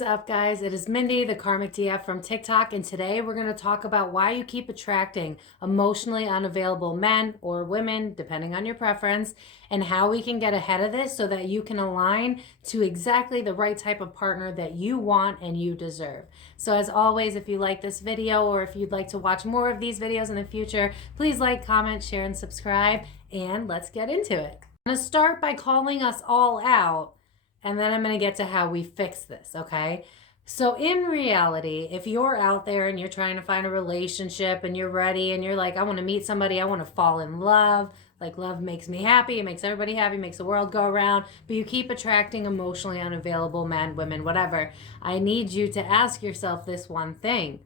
What's up, guys? It is Mindy, the Karmic DF from TikTok, and today we're going to talk about why you keep attracting emotionally unavailable men or women, depending on your preference, and how we can get ahead of this so that you can align to exactly the right type of partner that you want and you deserve. So as always, if you like this video or if you'd like to watch more of these videos in the future, please like, comment, share, and subscribe, and let's get into it. I'm going to start by calling us all out, and then I'm going to get to how we fix this, okay? So in reality, if you're out there and you're trying to find a relationship and you're ready and you're like, I want to meet somebody, I want to fall in love, like love makes me happy, it makes everybody happy, makes the world go around, but you keep attracting emotionally unavailable men, women, whatever, I need you to ask yourself this one thing.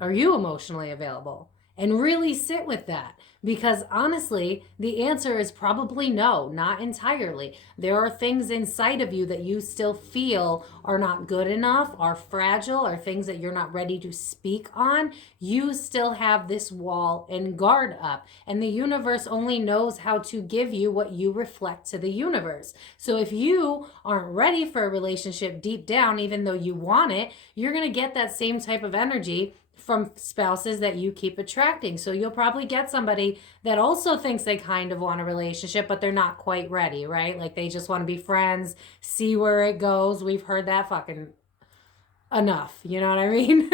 Are you emotionally available? And really sit with that, because honestly, the answer is probably no, not entirely. There are things inside of you that you still feel are not good enough, are fragile, are things that you're not ready to speak on. You still have this wall and guard up, and the universe only knows how to give you what you reflect to the universe. So if you aren't ready for a relationship deep down, even though you want it, you're going to get that same type of energy from spouses that you keep attracting. So you'll probably get somebody that also thinks they kind of want a relationship, but they're not quite ready, right? Like they just want to be friends, see where it goes. We've heard that fucking enough, you know what I mean?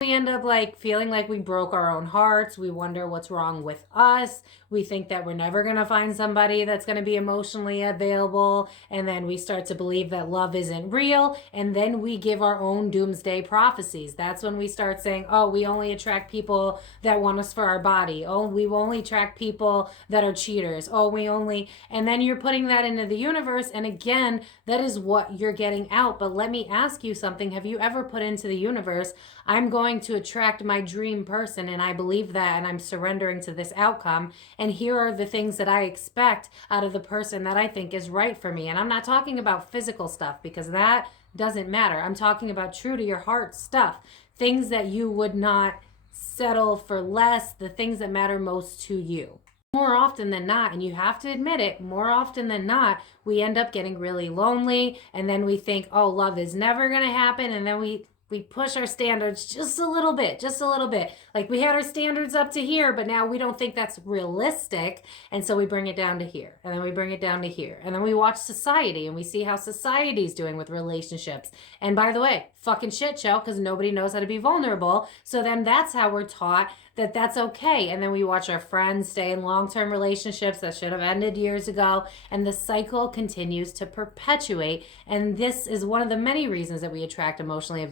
We end up like feeling like we broke our own hearts. We wonder what's wrong with us. We think that we're never going to find somebody that's going to be emotionally available. And then we start to believe that love isn't real. And then we give our own doomsday prophecies. That's when we start saying, oh, we only attract people that want us for our body. Oh, we only attract people that are cheaters. Oh, and then you're putting that into the universe. And again, that is what you're getting out. But let me ask you something. Have you ever put into the universe, I'm going to attract my dream person, and I believe that, and I'm surrendering to this outcome, and here are the things that I expect out of the person that I think is right for me. And I'm not talking about physical stuff, because that doesn't matter. I'm talking about true to your heart stuff, things that you would not settle for less, the things that matter most to you. More often than not, and you have to admit it, more often than not, we end up getting really lonely, and then we think, oh, love is never going to happen, and then we push our standards just a little bit. Like we had our standards up to here, but now we don't think that's realistic. And so we bring it down to here, and then we bring it down to here. And then we watch society and we see how society's doing with relationships. And by the way, fucking shit show, because nobody knows how to be vulnerable. So then that's how we're taught that that's okay. And then we watch our friends stay in long-term relationships that should have ended years ago. And the cycle continues to perpetuate. And this is one of the many reasons that we attract emotionally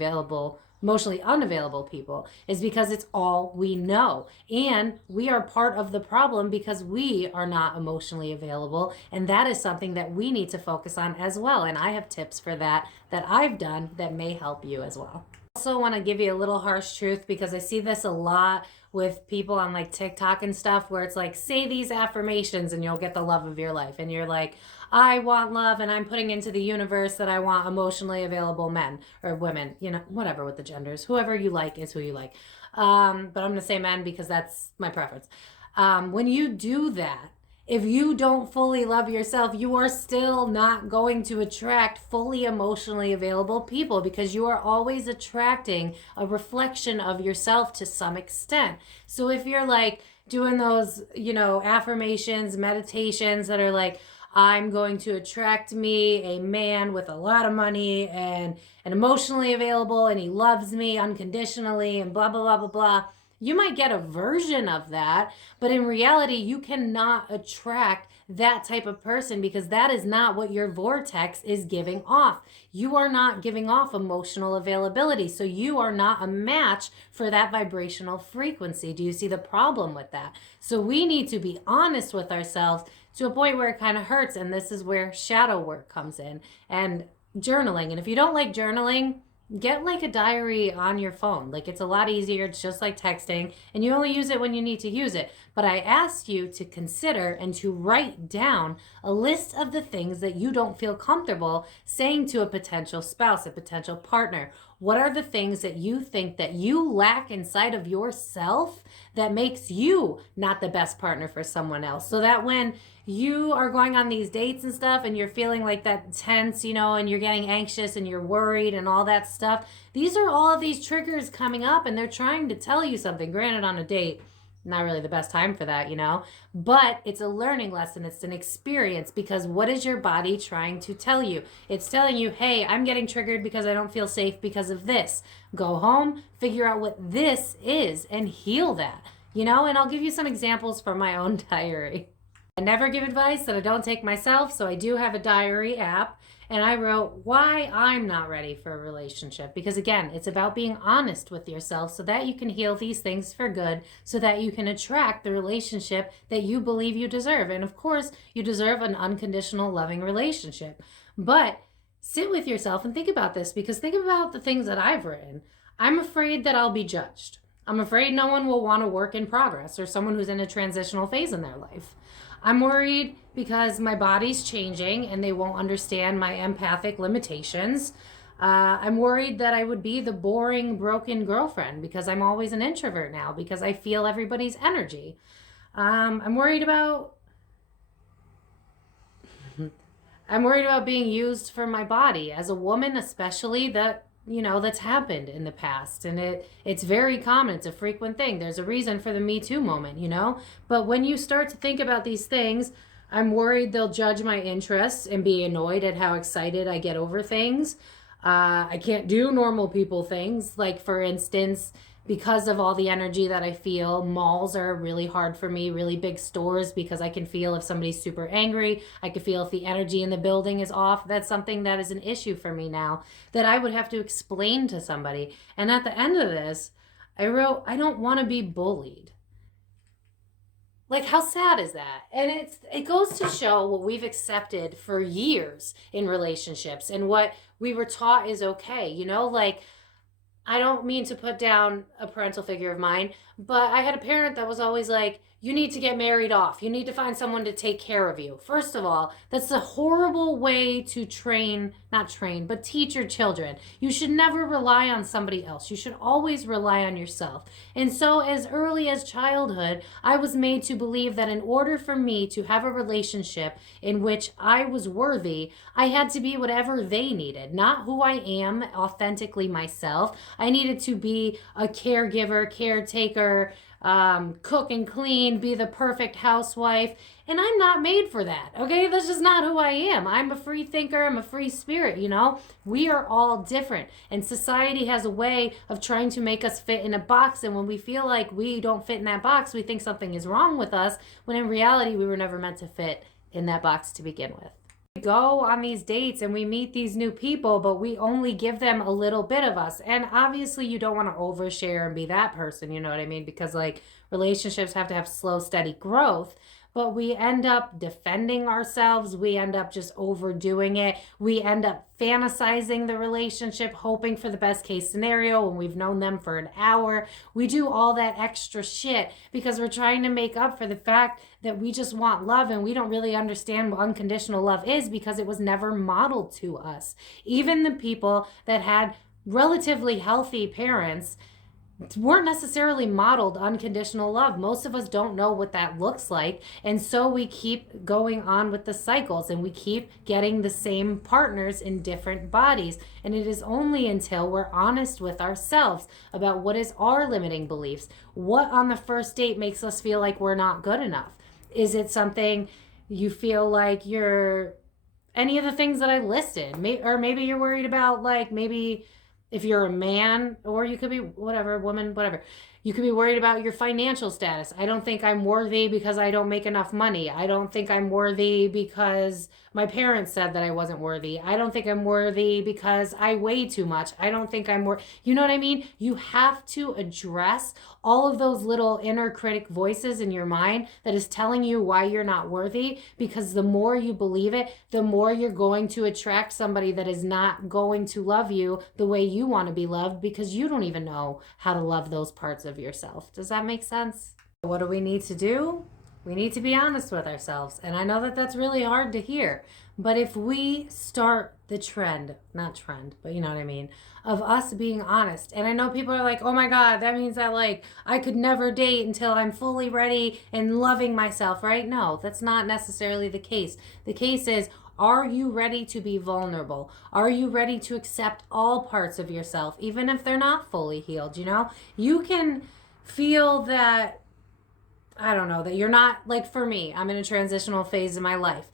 unavailable people, is because it's all we know. And we are part of the problem because we are not emotionally available. And that is something that we need to focus on as well. And I have tips for that I've done that may help you as well. I also want to give you a little harsh truth, because I see this a lot with people on like TikTok and stuff, where it's like, say these affirmations and you'll get the love of your life. And you're like, I want love, and I'm putting into the universe that I want emotionally available men or women, you know, whatever with the genders, whoever you like is who you like. But I'm going to say men because that's my preference. When you do that, if you don't fully love yourself, you are still not going to attract fully emotionally available people, because you are always attracting a reflection of yourself to some extent. So if you're like doing those, you know, affirmations, meditations that are like, I'm going to attract me a man with a lot of money and emotionally available, and he loves me unconditionally, and blah, blah, blah, blah, blah. You might get a version of that, but in reality, you cannot attract that type of person, because that is not what your vortex is giving off. You are not giving off emotional availability, so you are not a match for that vibrational frequency. Do you see the problem with that? So we need to be honest with ourselves to a point where it kind of hurts, and this is where shadow work comes in, and journaling. And if you don't like journaling, get like a diary on your phone. Like, it's a lot easier. It's just like texting, and you only use it when you need to use it. But I ask you to consider and to write down a list of the things that you don't feel comfortable saying to a potential spouse, a potential partner. What are the things that you think that you lack inside of yourself that makes you not the best partner for someone else? So that when you are going on these dates and stuff and you're feeling like that tense, you know, and you're getting anxious and you're worried and all that stuff, these are all of these triggers coming up and they're trying to tell you something. Granted, on a date, not really the best time for that, you know, but it's a learning lesson. It's an experience, because what is your body trying to tell you? It's telling you, hey, I'm getting triggered because I don't feel safe because of this. Go home, figure out what this is and heal that, you know. And I'll give you some examples from my own diary. I never give advice that I don't take myself, so I do have a diary app, and I wrote why I'm not ready for a relationship. Because again, it's about being honest with yourself so that you can heal these things for good, so that you can attract the relationship that you believe you deserve. And of course, you deserve an unconditional, loving relationship. But sit with yourself and think about this, because think about the things that I've written. I'm afraid that I'll be judged. I'm afraid no one will want a work in progress or someone who's in a transitional phase in their life. I'm worried because my body's changing and they won't understand my empathic limitations. I'm worried that I would be the boring, broken girlfriend because I'm always an introvert now, because I feel everybody's energy. I'm worried about being used for my body as a woman, especially, that, you know, that's happened in the past. And it's very common. It's a frequent thing. There's a reason for the Me Too moment, you know. But when you start to think about these things, I'm worried they'll judge my interests and be annoyed at how excited I get over things. I can't do normal people things. Like, for instance, because of all the energy that I feel, malls are really hard for me, really big stores, because I can feel if somebody's super angry. I can feel if the energy in the building is off. That's something that is an issue for me now that I would have to explain to somebody. And at the end of this, I wrote, I don't want to be bullied. Like, how sad is that? And it goes to show what we've accepted for years in relationships and what we were taught is okay, you know. Like, I don't mean to put down a parental figure of mine, but I had a parent that was always like, you need to get married off. You need to find someone to take care of you. First of all, that's a horrible way to but teach your children. You should never rely on somebody else. You should always rely on yourself. And so as early as childhood, I was made to believe that in order for me to have a relationship in which I was worthy, I had to be whatever they needed, not who I am authentically myself. I needed to be a caregiver, caretaker, cook and clean, be the perfect housewife. And I'm not made for that. Okay, that's just not who I am. I'm a free thinker. I'm a free spirit, you know. We are all different, and society has a way of trying to make us fit in a box. And when we feel like we don't fit in that box, we think something is wrong with us, when in reality we were never meant to fit in that box to begin with. We go on these dates and we meet these new people, but we only give them a little bit of us. And obviously you don't want to overshare and be that person, you know what I mean? Because like, relationships have to have slow, steady growth. But we end up defending ourselves. We end up just overdoing it. We end up fantasizing the relationship, hoping for the best case scenario when we've known them for an hour. We do all that extra shit because we're trying to make up for the fact that we just want love, and we don't really understand what unconditional love is because it was never modeled to us. Even the people that had relatively healthy parents weren't necessarily modeled unconditional love. Most of us don't know what that looks like. And so we keep going on with the cycles and we keep getting the same partners in different bodies. And it is only until we're honest with ourselves about what is our limiting beliefs, what on the first date makes us feel like we're not good enough. Is it something you feel like you're any of the things that I listed? Or maybe you're worried about, like, maybe if you're a man, or you could be whatever, woman, whatever. You could be worried about your financial status. I don't think I'm worthy because I don't make enough money. I don't think I'm worthy because my parents said that I wasn't worthy. I don't think I'm worthy because I weigh too much. I don't think I'm worthy. You know what I mean? You have to address all of those little inner critic voices in your mind that is telling you why you're not worthy, because the more you believe it, the more you're going to attract somebody that is not going to love you the way you want to be loved, because you don't even know how to love those parts of yourself. Does that make sense? What do we need to do? We need to be honest with ourselves. And I know that that's really hard to hear, But if we start the trend, not trend, but you know what I mean, of us being honest. And I know people are like, oh my God, that means that like I could never date until I'm fully ready and loving myself, right? No, that's not necessarily the case. The case is, are you ready to be vulnerable? Are you ready to accept all parts of yourself, even if they're not fully healed? You know, you can feel that, I don't know, that you're not, like for me, I'm in a transitional phase in my life.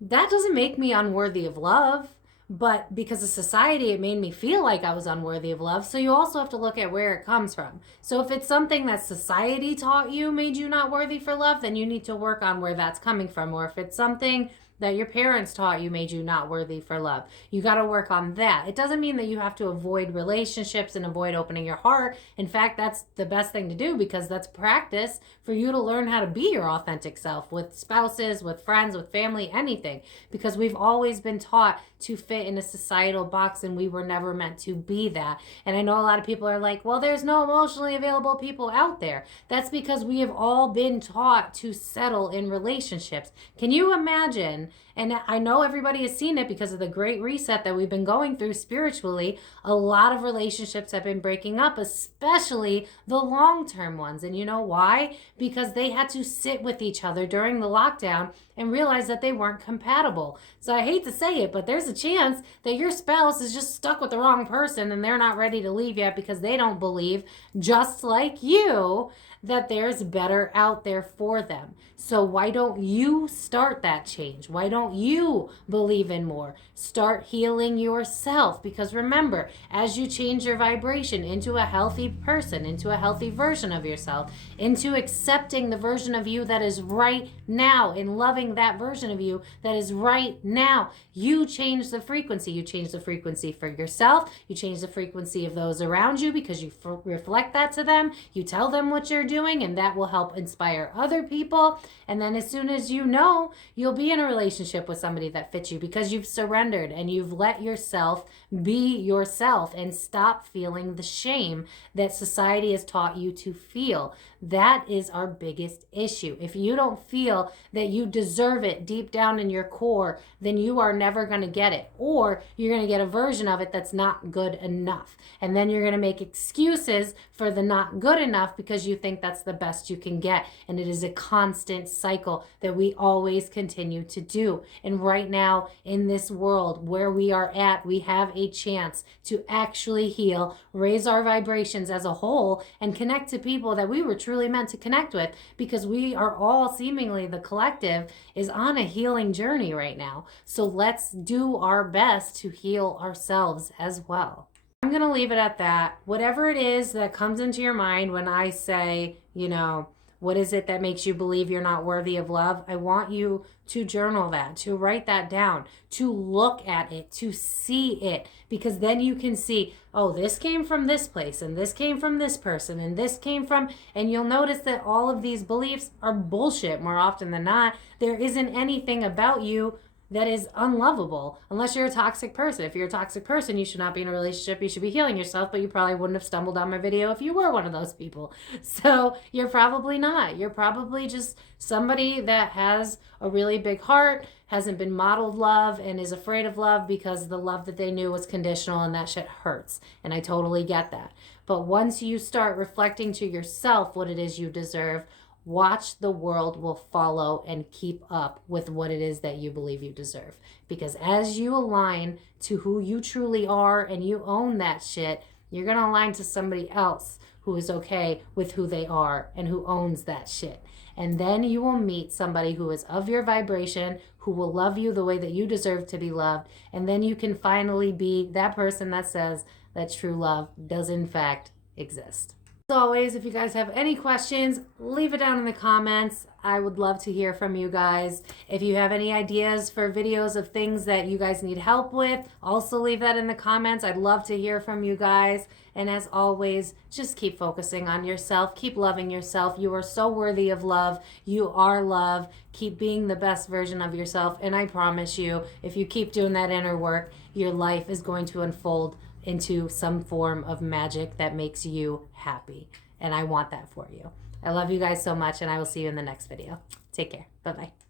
That doesn't make me unworthy of love, but because of society, it made me feel like I was unworthy of love. So you also have to look at where it comes from. So if it's something that society taught you made you not worthy for love, then you need to work on where that's coming from. Or if it's something that your parents taught you made you not worthy for love, you got to work on that. It doesn't mean that you have to avoid relationships and avoid opening your heart. In fact, that's the best thing to do, because that's practice for you to learn how to be your authentic self with spouses, with friends, with family, anything. Because we've always been taught to fit in a societal box, and we were never meant to be that. And I know a lot of people are like, well, there's no emotionally available people out there. That's because we have all been taught to settle in relationships. Can you imagine? And I know everybody has seen it because of the great reset that we've been going through spiritually. A lot of relationships have been breaking up, especially the long-term ones. And you know why? Because they had to sit with each other during the lockdown and realize that they weren't compatible. So I hate to say it, but there's a chance that your spouse is just stuck with the wrong person and they're not ready to leave yet because they don't believe, just like you, that there's better out there for them. So why don't you start that change? Why don't you believe in more? Start healing yourself, because remember, as you change your vibration into a healthy person, into a healthy version of yourself, into accepting the version of you that is right now, and loving that version of you that is right now, you change the frequency. You change the frequency for yourself. You change the frequency of those around you because you reflect that to them. You tell them what you're doing, and that will help inspire other people. And then as soon as you know, you'll be in a relationship with somebody that fits you, because you've surrendered and you've let yourself be yourself and stop feeling the shame that society has taught you to feel. That is our biggest issue. If you don't feel that you deserve it deep down in your core, then you are never going to get it, or you're going to get a version of it that's not good enough. And then you're going to make excuses for the not good enough because you think that's the best you can get. And it is a constant cycle that we always continue to do. And right now in this world where we are at, we have a chance to actually heal, raise our vibrations as a whole, and connect to people that we were truly meant to connect with, because we are all, seemingly the collective, is on a healing journey right now. So let's do our best to heal ourselves as well. I'm going to leave it at that. Whatever it is that comes into your mind when I say, you know, what is it that makes you believe you're not worthy of love? I want you to journal that, to write that down, to look at it, to see it, because then you can see, oh, this came from this place, and this came from this person, and this came from, and you'll notice that all of these beliefs are bullshit more often than not. There isn't anything about you that is unlovable, unless you're a toxic person. If you're a toxic person, you should not be in a relationship. You should be healing yourself, but you probably wouldn't have stumbled on my video if you were one of those people. So you're probably not. You're probably just somebody that has a really big heart, hasn't been modeled love, and is afraid of love because the love that they knew was conditional, and that shit hurts. And I totally get that. But once you start reflecting to yourself what it is you deserve, watch the world will follow and keep up with what it is that you believe you deserve. Because as you align to who you truly are and you own that shit, you're going to align to somebody else who is okay with who they are and who owns that shit. And then you will meet somebody who is of your vibration, who will love you the way that you deserve to be loved. And then you can finally be that person that says that true love does in fact exist. As always, if you guys have any questions, leave it down in the comments. I would love to hear from you guys. If you have any ideas for videos of things that you guys need help with, also leave that in the comments. I'd love to hear from you guys. And as always, just keep focusing on yourself. Keep loving yourself. You are so worthy of love. You are love. Keep being the best version of yourself. And I promise you, if you keep doing that inner work, your life is going to unfold into some form of magic that makes you happy. And I want that for you. I love you guys so much, and I will see you in the next video. Take care. Bye-bye.